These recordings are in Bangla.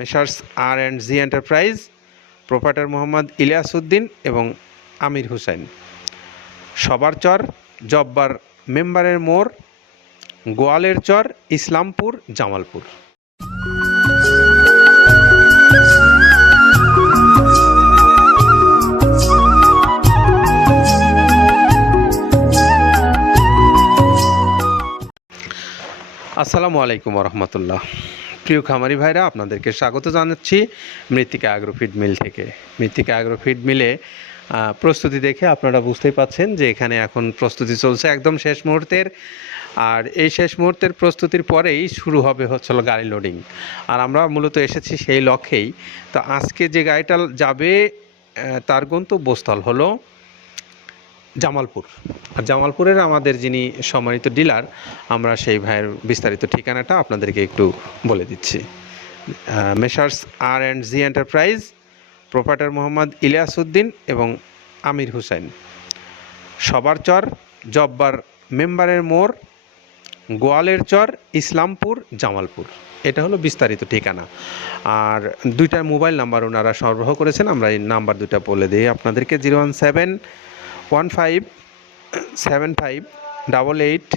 Messrs R and G enterprise, proprietor Mohammad Ilias Uddin এবং আমির হুসেন সবার চর, জব্বার মেম্বারের মোড়, গোয়ালের চর, ইসলামপুর, জামালপুর। আসসালামু আলাইকুম রহমতুল্লাহ। প্রিয় খামারি ভাইরা, আপনাদেরকে স্বাগত জানাচ্ছি মৃত্তিকা অ্যাগ্রোফিড মিল থেকে। মৃত্তিকা অ্যাগ্রোফিড মিলে প্রস্তুতি দেখে আপনারা বুঝতেই পাচ্ছেন যে এখানে এখন প্রস্তুতি চলছে একদম শেষ মুহূর্তের। আর এই শেষ মুহূর্তের প্রস্তুতির পরেই শুরু হবে হচ্ছিল গাড়ি লোডিং আর আমরা মূলত এসেছি সেই লক্ষ্যেই। তো আজকে যে গাড়িটা যাবে তার গন্তব্যস্থল হলো জামালপুর। আর জামালপুরের আমাদের যিনি সম্মানিত ডিলার, আমরা সেই ভাইয়ের বিস্তারিত ঠিকানাটা আপনাদেরকে একটু বলে দিচ্ছি। Messrs R and G enterprise proprietor Mohammad Ilias Uddin এবং আমির হুসেন সবার চর, জব্বার মেম্বারের মোড়, গোয়ালের চর, ইসলামপুর, জামালপুর। এটা হলো বিস্তারিত ঠিকানা। আর দুইটা মোবাইল নাম্বার ওনারা সরবরাহ করেছেন, আমরা এই নাম্বার দুটা বলে দিই আপনাদেরকে, zero one seven one five seven five double eight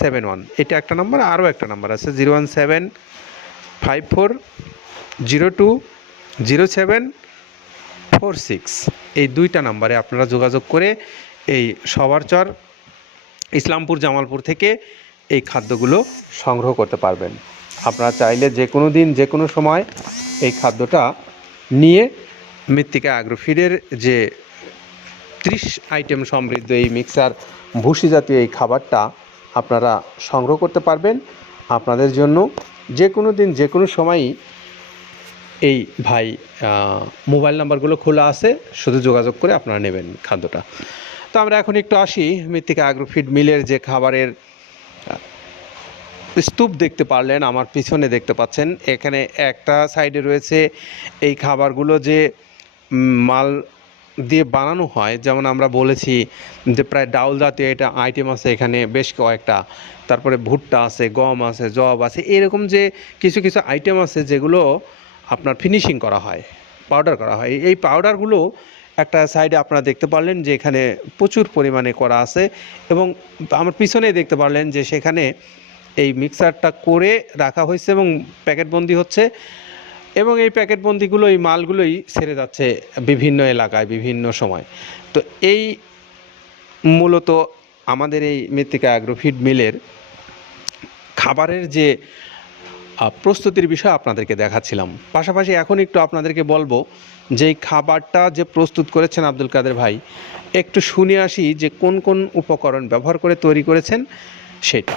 seven one এটা একটা নাম্বার, আরও একটা নাম্বার আছে zero one seven five four zero two zero seven four six এই দুইটা নাম্বারে আপনারা যোগাযোগ করে এই সবার চর ইসলামপুর, জামালপুর থেকে এই খাদ্যগুলো সংগ্রহ করতে পারবেন। আপনারা চাইলে যে কোনো দিন, যে কোনো সময় এই খাদ্যটা নিয়ে মৃত্তিকা অ্যাগ্রোফিডের যে ত্রিশ আইটেম সমৃদ্ধ এই মিক্সার ভুসি জাতীয় এই খাবারটা আপনারা সংগ্রহ করতে পারবেন। আপনাদের জন্য যে কোনো দিন, যে কোনো সময়ই এই ভাই মোবাইল নাম্বারগুলো খোলা আছে, শুধু যোগাযোগ করে আপনারা নেবেন খাদ্যটা। তো আমরা এখন একটু আসি মৃত্তিকা অ্যাগ্রোফিড মিলের যে খাবারের স্তূপ দেখতে পারলেন, আমার পিছনে দেখতে পাচ্ছেন। এখানে একটা সাইডে রয়েছে এই খাবারগুলো যে মাল দিয়ে বানানো হয়, যেমন আমরা বলেছি যে প্রায় ডাউল জাতীয় এটা আইটেম আছে, এখানে বেশ কয়েকটা। তারপরে ভুট্টা আছে, গম আছে, জব আছে, এরকম যে কিছু কিছু আইটেম আছে যেগুলো আপনার ফিনিশিং করা হয় পাউডার করা হয়। এই পাউডারগুলো একটা সাইডে আপনারা দেখতে পারলেন যে এখানে প্রচুর পরিমাণে করা আছে এবং আমার পিছনে দেখতে পারলেন যে সেখানে এই মিক্সারটা করে রাখা হয়েছে এবং প্যাকেটবন্দি হচ্ছে। এবং এই প্যাকেটবন্দিগুলো এই মালগুলোই ছেড়ে যাচ্ছে বিভিন্ন এলাকায়, বিভিন্ন সময়। তো এই মূলত আমাদের এই মৃত্তিকা অ্যাগ্রোফিড মিলের খাবারের যে প্রস্তুতির বিষয় আপনাদেরকে দেখাচ্ছিলাম। পাশাপাশি এখন একটু আপনাদেরকে বলব যে খাবারটা যে প্রস্তুত করেছেন আব্দুল কাদের ভাই, একটু শুনে আসি যে কোন কোন উপকরণ ব্যবহার করে তৈরি করেছেন সেটা।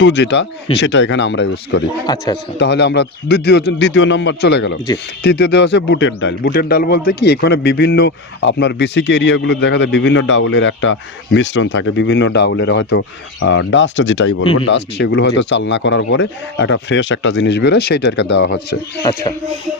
টু যেটা সেটা এখানে আমরা ইউজ করি। আচ্ছা আচ্ছা। তাহলে আমরা দ্বিতীয় দ্বিতীয় নম্বর চলে গেল। তৃতীয় দেওয়া আছে বুটের ডাল। বুটের ডাল বলতে কি এখানে বিভিন্ন আপনার বেসিক এরিয়াগুলো দেখা যায় বিভিন্ন ডাউলের একটা মিশ্রণ থাকে বিভিন্ন ডাউলের হয়তো ডাস্ট যেটাই বলব ডাস্ট সেগুলো হয়তো চালনা করার পরে একটা ফ্রেশ একটা জিনিস বেরোয় সেইটাকে দেওয়া হচ্ছে। আচ্ছা।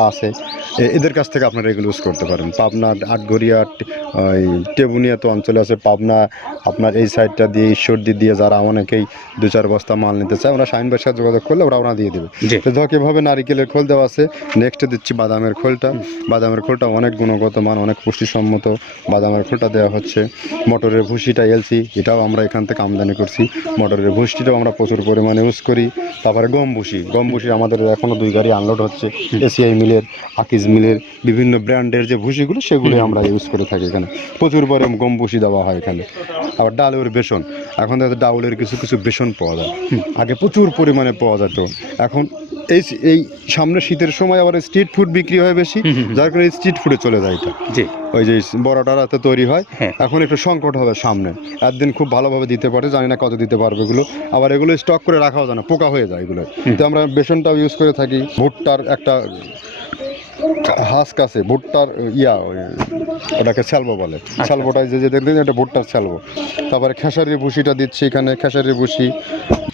আছে এ- এদের কাছ থেকে আপনারা এগুলো ইউজ করতে পারেন। পাবনা আটঘরিয়া ট- ওই টেবুনিয়া তো অঞ্চলে আছে পাবনা আপনার এই সাইডটা দিয়ে ঈশ্বরদী দিয়ে যারা অনেকেই দু চার বস্তা মাল নিতে চায় ওরা শাইন সাথে যোগাযোগ করলে ওরা ওরা দিয়ে দেবে। তো ধক এভাবে নারিকেলের খোল দেওয়া আছে নেক্সটে দিচ্ছি বাদামের খোলটা। বাদামের খোলটা অনেক গুণগত মান অনেক পুষ্টিসম্মত বাদামের খোলটা দেওয়া হচ্ছে। মটরের ভুসিটা এলসি এটাও আমরা এখান থেকে আমদানি করছি। মটরের ভুসিটাও আমরা প্রচুর পরিমাণে ইউজ করি। তারপরে গম ভুসি গম ভুসি আমাদের এখনও দুই গাড়ি আনলোড হচ্ছে। এসিআই মিলের আকিজ মিলের বিভিন্ন ব্র্যান্ডের যে ভুসিগুলো সেগুলো আমরা ইউজ করে থাকি এখানে। প্রচুর পরিমাণ গম ভুসি দেওয়া হয় এখানে। আবার ডালের বেসন। এখন যায় ডাউলের কিছু কিছু বেসন পাওয়া যায়। আগে প্রচুর পরিমাণে পাওয়া যেত। এখন এই এই সামনে শীতের সময় আবার স্ট্রিট ফুড বিক্রি হয় বেশি যার কারণে স্ট্রিট ফুডে চলে যায় এটা। জি। ওই যে বড়টা রাতে তৈরি হয় হ্যাঁ। এখন একটু সংকট হবে সামনে। একদিন খুব ভালোভাবে দিতে পারে জানি না কত দিতে পারবে এগুলো। আবার এগুলো স্টক করে রাখাও যায় না পোকা হয়ে যায় এগুলো। তো আমরা বেসনটাও ইউজ করে থাকি ভুট্টার একটা হাস্ক কাছে ভুট্টার ইয়া ওই ওটাকে শ্যালবো বলে। স্যালবোটাই যে যে দেখবেন এটা ভুট্টার শ্যালবো তারপরে খেসারির ভুসিটা দিচ্ছি এখানে খেসারির ভুসি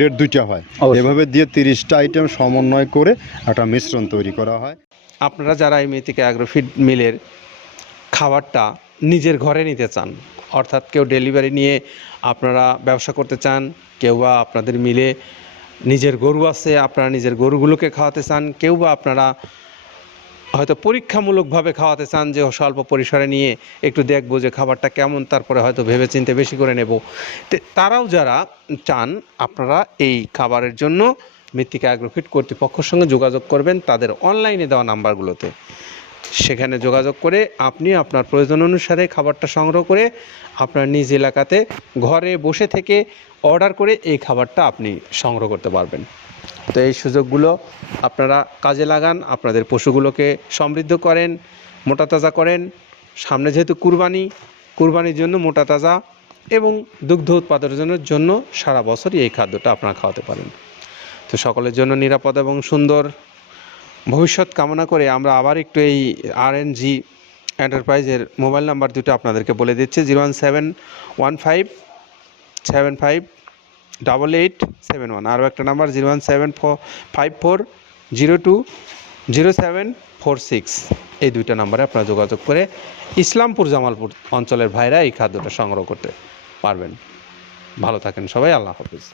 গ্রেড দুইটা হয়। এভাবে দিয়ে তিরিশটা আইটেম সমন্বয় করে একটা মিশ্রণ তৈরি করা হয়। আপনারা যারা এই মেথিকা অ্যাগ্রোফিড মিলের খাবারটা নিজের ঘরে নিতে চান অর্থাৎ কেউ ডেলিভারি নিয়ে আপনারা ব্যবসা করতে চান কেউ বা আপনাদের মিলে নিজের গরু আছে আপনারা নিজের গরুগুলোকে খাওয়াতে চান কেউ বা আপনারা হয়তো পরীক্ষামূলকভাবে খাওয়াতে চান যে স্বল্প পরিসরে নিয়ে একটু দেখব যে খাবারটা কেমন, তারপরে হয়তো ভেবে চিন্তে বেশি করে নেব। তারাও যারা চান, আপনারা এই খাবারের জন্য মৃত্তিকা অ্যাগ্রোফিট কর্তৃপক্ষের সঙ্গে যোগাযোগ করবেন তাদের অনলাইনে দেওয়া নাম্বারগুলোতে। সেখানে যোগাযোগ করে আপনি আপনার প্রয়োজন অনুসারে খাবারটা সংগ্রহ করে আপনার নিজ এলাকাতে ঘরে বসে থেকে অর্ডার করে এই খাবারটা আপনি সংগ্রহ করতে পারবেন। তো এই সুযোগগুলো আপনারা কাজে লাগান, আপনাদের পশুগুলোকে সমৃদ্ধ করেন, মোটা তাজা করেন। সামনে যেহেতু কুরবানি, কুরবানির জন্য মোটা তাজা এবং দুগ্ধ উৎপাদনের জন্য সারা বছরই এই খাদ্যটা আপনারা খাওয়াতে পারেন। তো সকলের জন্য নিরাপদ এবং সুন্দর ভবিষ্যৎ কামনা করে আমরা আবার একটু এই আর এন জি এন্টারপ্রাইজের মোবাইল নাম্বার দুটো আপনাদেরকে বলে দিচ্ছি, zero one seven one five seven five double eight seven one আরও একটা number zero one seven four five four zero two zero seven four six এই দুইটা নাম্বারে আপনারা যোগাযোগ করে ইসলামপুর, জামালপুর অঞ্চলের ভাইরা এই খাদ্যটা সংগ্রহ করতে পারবেন। ভালো থাকেন সবাই, আল্লাহ হাফিজ।